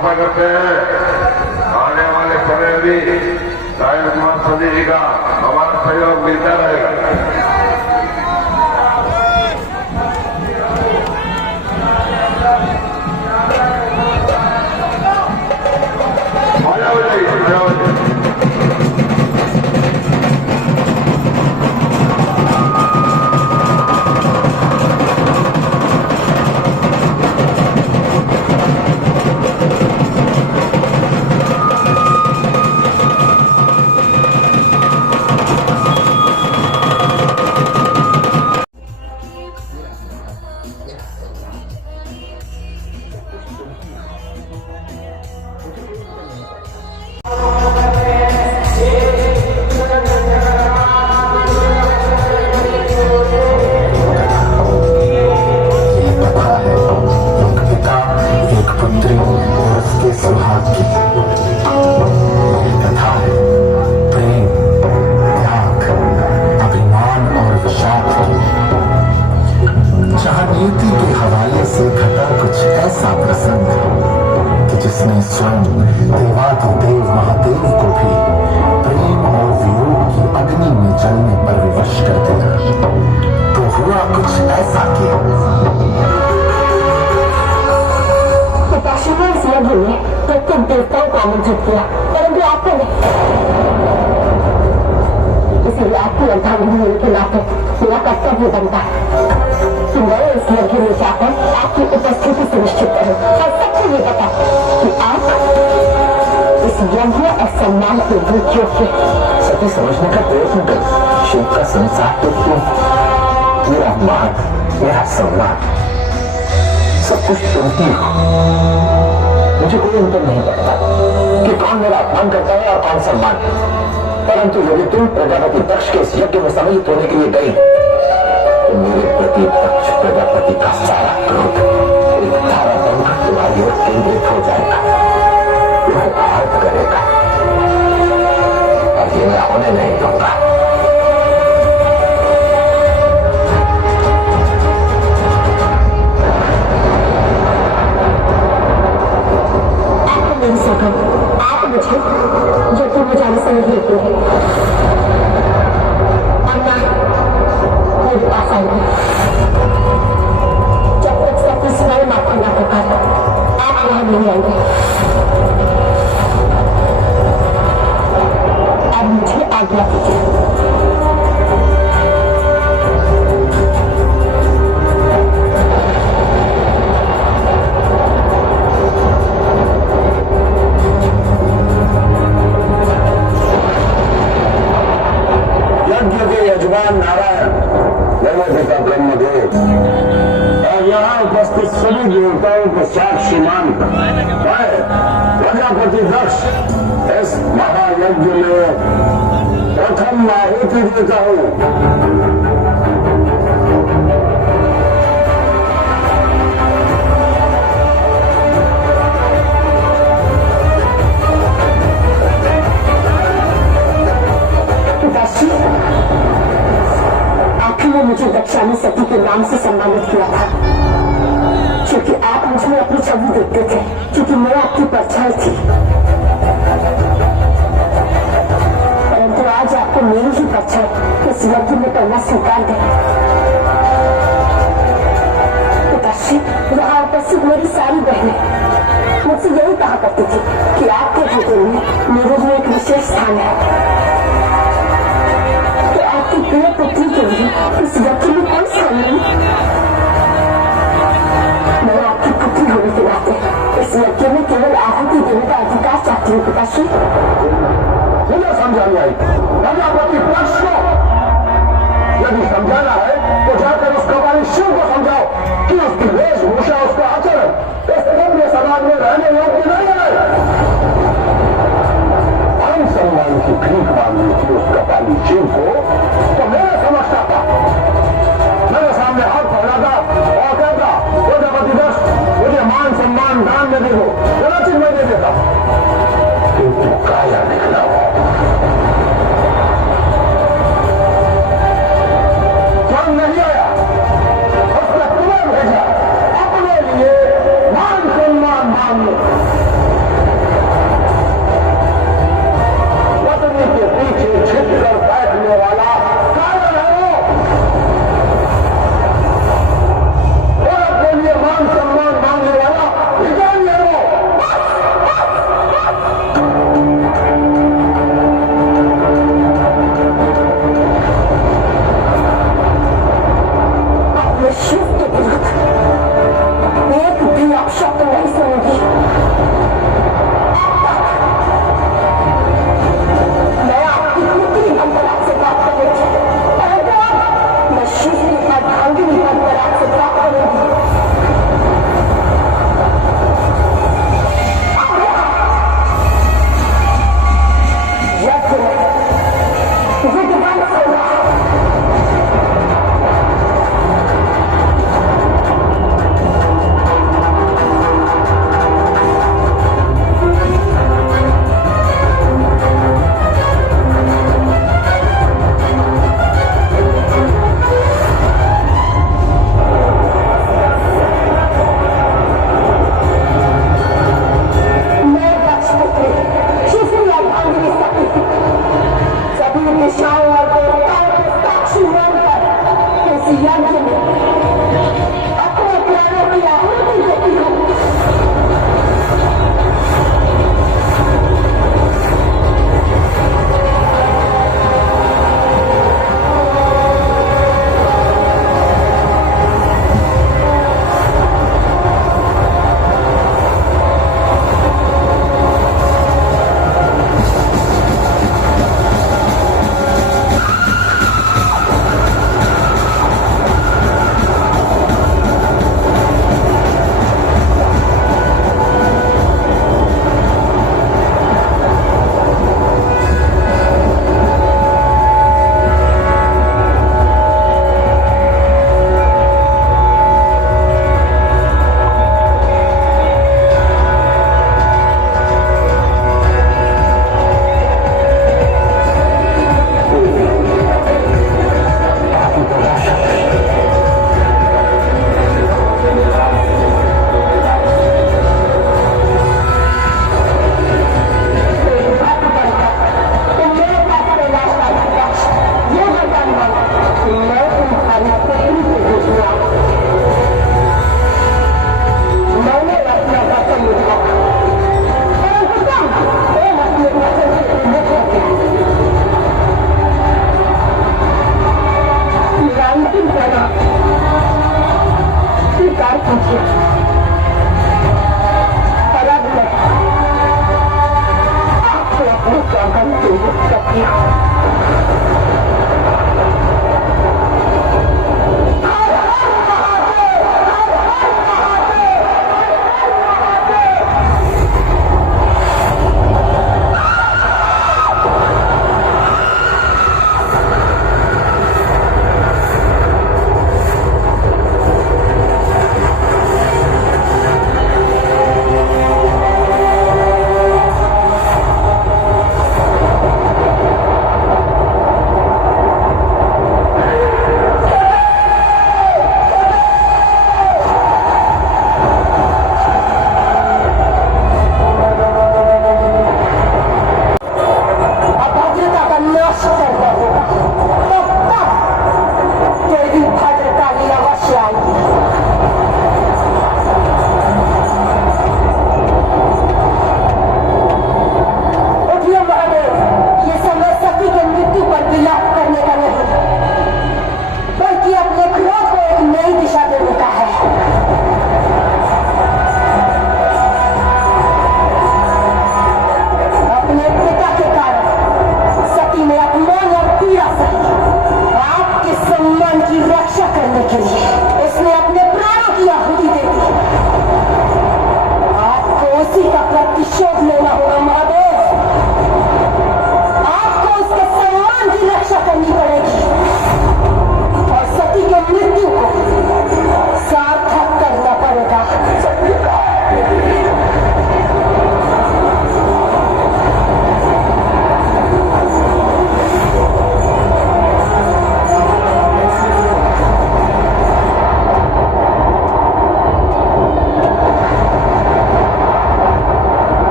आशा करते हैं आने वाले समय में भी साहिल कुमार सजी जी का हमारा सहयोग मिलता रहेगा। जिसने स्वयं देवाधिदेव महादेव को भी प्रेम और वियोग की अग्नि में जलने पर विवश कर दिया, तो हुआ कुछ ऐसा कि पिताश्री ने इस यज्ञ में प्रत्येक देवताओं को आमंत्रित किया, परंतु आपको नहीं। इसलिए आपकी अर्धांगिनी होने के नाते मेरा कर्तव्य बनता है कि मैं इस यज्ञ में जाकर आपकी उपस्थिति सुनिश्चित करूं और सबको ये पता कि आप इस यज्ञ और सम्मान के लिए योग्य सभी समझने का प्रयत्न कर। शिव का संसार तो तुम, मेरा मान, मेरा सम्मान, सब कुछ तुम ही हो। मुझे कोई अंतर नहीं पड़ता कि कौन मेरा अपमान करता है और कौन सम्मान, परंतु यदि तुम प्रजापति दक्ष के इस यज्ञ में सम्मिलित होने के लिए गई तो मेरे प्रति दक्ष प्रजापति का सारा क्रोध एक धारा बनकर तुम्हारी ओर केंद्रित हो जाएगा, वह आर्त करेगा और ये मैं होने नहीं दूंगा। आपको मेरी सौगंध, आप मुझे जो तुम मुझे आने नहीं देते हैं और ना मेरे पास आएंगे जब तक सती स्वयं आपको ना पुकार आप वहां नहीं आएंगे। अब मुझे आज्ञा दीजिए। यजमान नारायण, पिता ब्रह्मदेव और यहाँ उपस्थित सभी देवताओं को साक्षीमान मैं प्रजापति दक्ष इस महायज्ञ में प्रथम आहुति देता हूँ। आपने मुझे दक्षाणी सती के नाम से सम्मानित किया था क्योंकि आप मुझे अपनी छवि देखते थे, क्योंकि मैं आपकी परछाई थी। परंतु आज आपको मेरी ही परछाई इस यज्ञ में करना स्वीकार है। पिताश्री, यहाँ उपस्थित मेरी सारी बहनें मुझसे यही कहा करती थी कि आपके हृदय में मेरे लिए एक विशेष स्थान है। प्रिय पुत्री के लिए इस यज्ञ में कोई स्थान नहीं। मैं आपकी पुत्री होने के नाते इस यज्ञ में केवल आहुति देने का अधिकार चाहती हूँ। पिताश्री, मुझे समझानी आई प्रजापति पक्ष को, यदि समझाना है तो जाकर उस कबाली शिव को समझाओ कि उसकी वेशभूषा, उसका आचरण इस पुण्य समाज में रहने योग्य नहीं है। मान सम्मान की भीख मांगी थी उस कपाली शिव को तो मेरे समझता था, मेरे सामने हाथ फैलाता और कहता प्रजापति दक्ष मुझे मान सम्मान दान में दे दो, कदाचित मैं दे देता, किंतु काया निकला वो। मन नहीं आया, उसने तुम्हें भेजा अपने लिए मान सम्मान मांग लो। प्रतिशोध लेना होगा महादेव। आपको उसके सम्मान की रक्षा करनी पड़ेगी और सती के मृत्यु को सार्थक करना पड़ेगा। सत्य कहा आपने।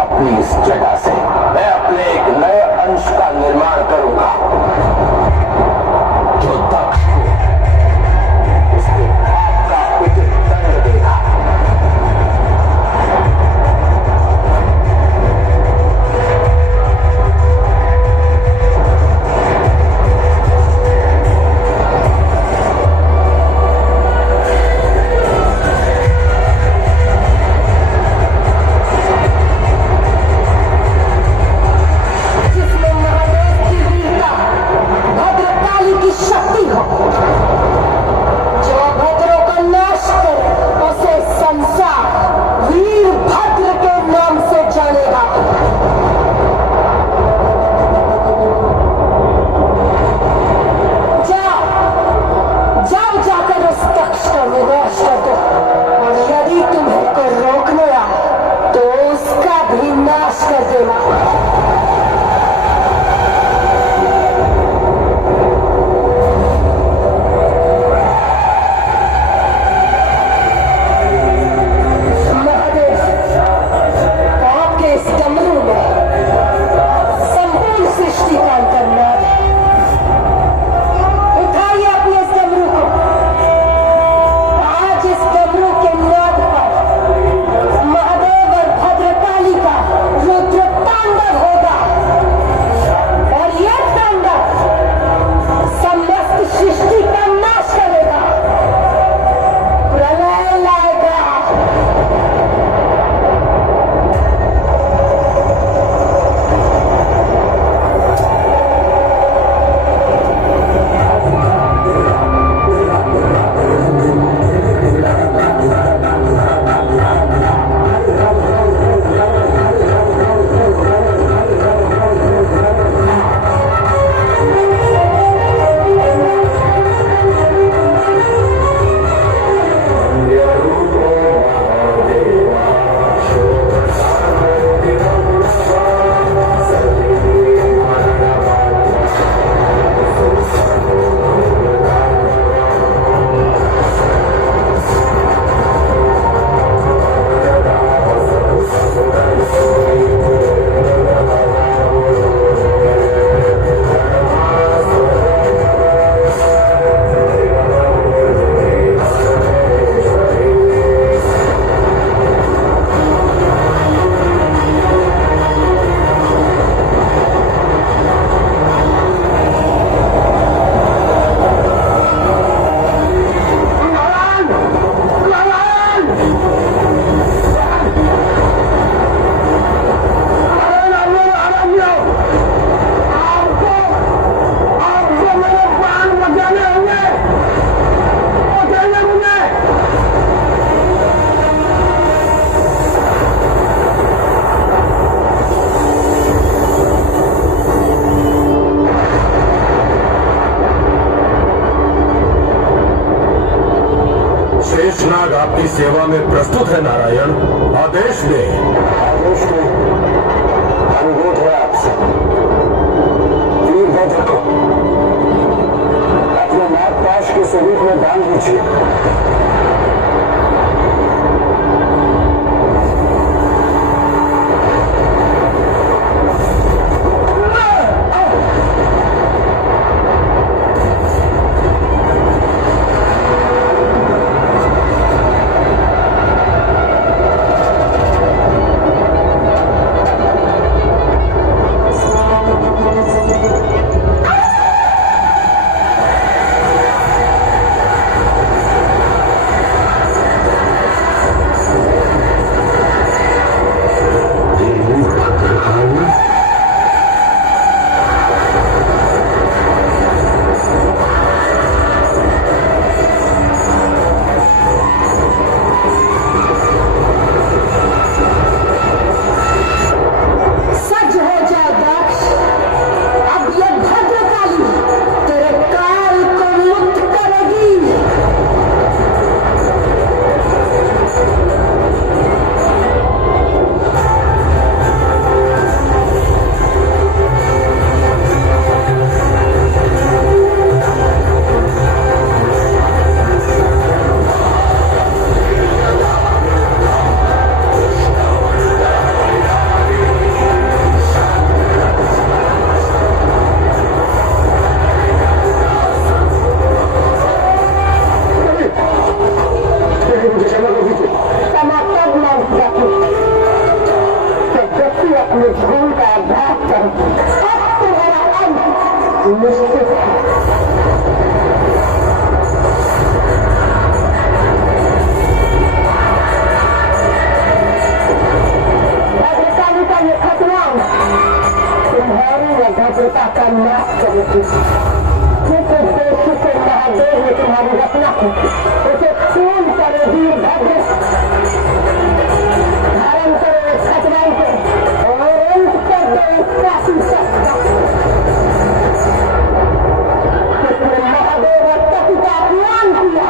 अपनी इस जगह से मैं अपने एक नए अंश का निर्माण करूंगा जो दक्ष को उसके पाप का उचित दंड देगा। जिसमें महादेव की वीरता, भद्रकाली की शक्ति हो, जो भद्रों का नाश करे उसे संसार वीरभद्र के नाम से जानेगा। जाओ जाओ जाकर उस दक्ष का विनाश कर दो और यदि तुम्हें को रोकने आए तो उसका भी नाश कर देना। महादेव, आपके इस डमरू में संपूर्ण सृष्टि का अंतर्नाद है। उठाइए अपने इस डमरू को। आज इस डमरू के नाद पर महादेव और भद्रकाली का रुद्र तांडव होगा और यह तांडव समस्त सृष्टि का नाश करेगा, प्रलय लाएगा। शेषनाग आपकी सेवा में प्रस्तुत है नारायण। आदेश दे। आदेश दे। अनुरोध है आपसे वीरभद्र को अपने नागपाश के स्वरूप में बांध दीजिए। अपने भूल का अभ्यास करो, अब तुम्हारा अंत निश्चित है। भद्रकाली का ये खतरा तुम्हारी भद्रता का नाश करेगी। जिस उद्देश्य से महादेव ने तुम्हारी रचना की उसे पूर्ण करो वीरभद्र। धारण करो इस खतराई को और अंत कर दो इस काफी शख्स जिसने महादेव और पति का अपमान किया।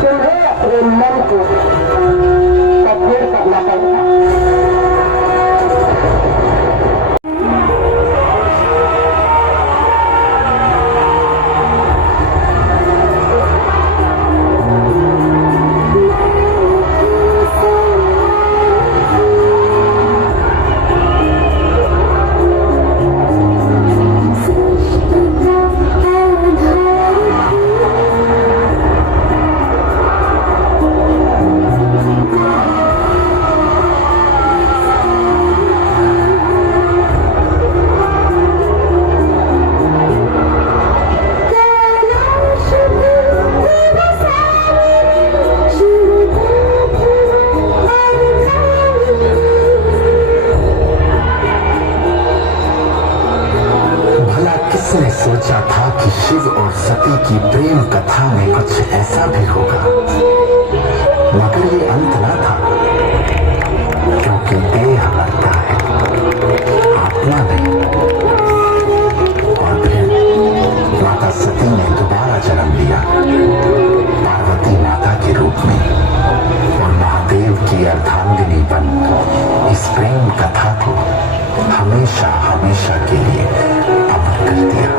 तुम्हें अपने मन को कठोर करना पड़ेगा। किसने सोचा था कि शिव और सती की प्रेम कथा में कुछ ऐसा भी होगा, मगर ये अंत न था, क्योंकि देह मरता है, आत्मा नहीं। और फिर माता सती ने दोबारा जन्म लिया पार्वती माता के रूप में और महादेव की अर्धांगिनी बन इस प्रेम कथा को हमेशा हमेशा के लिए अमर कर दिया।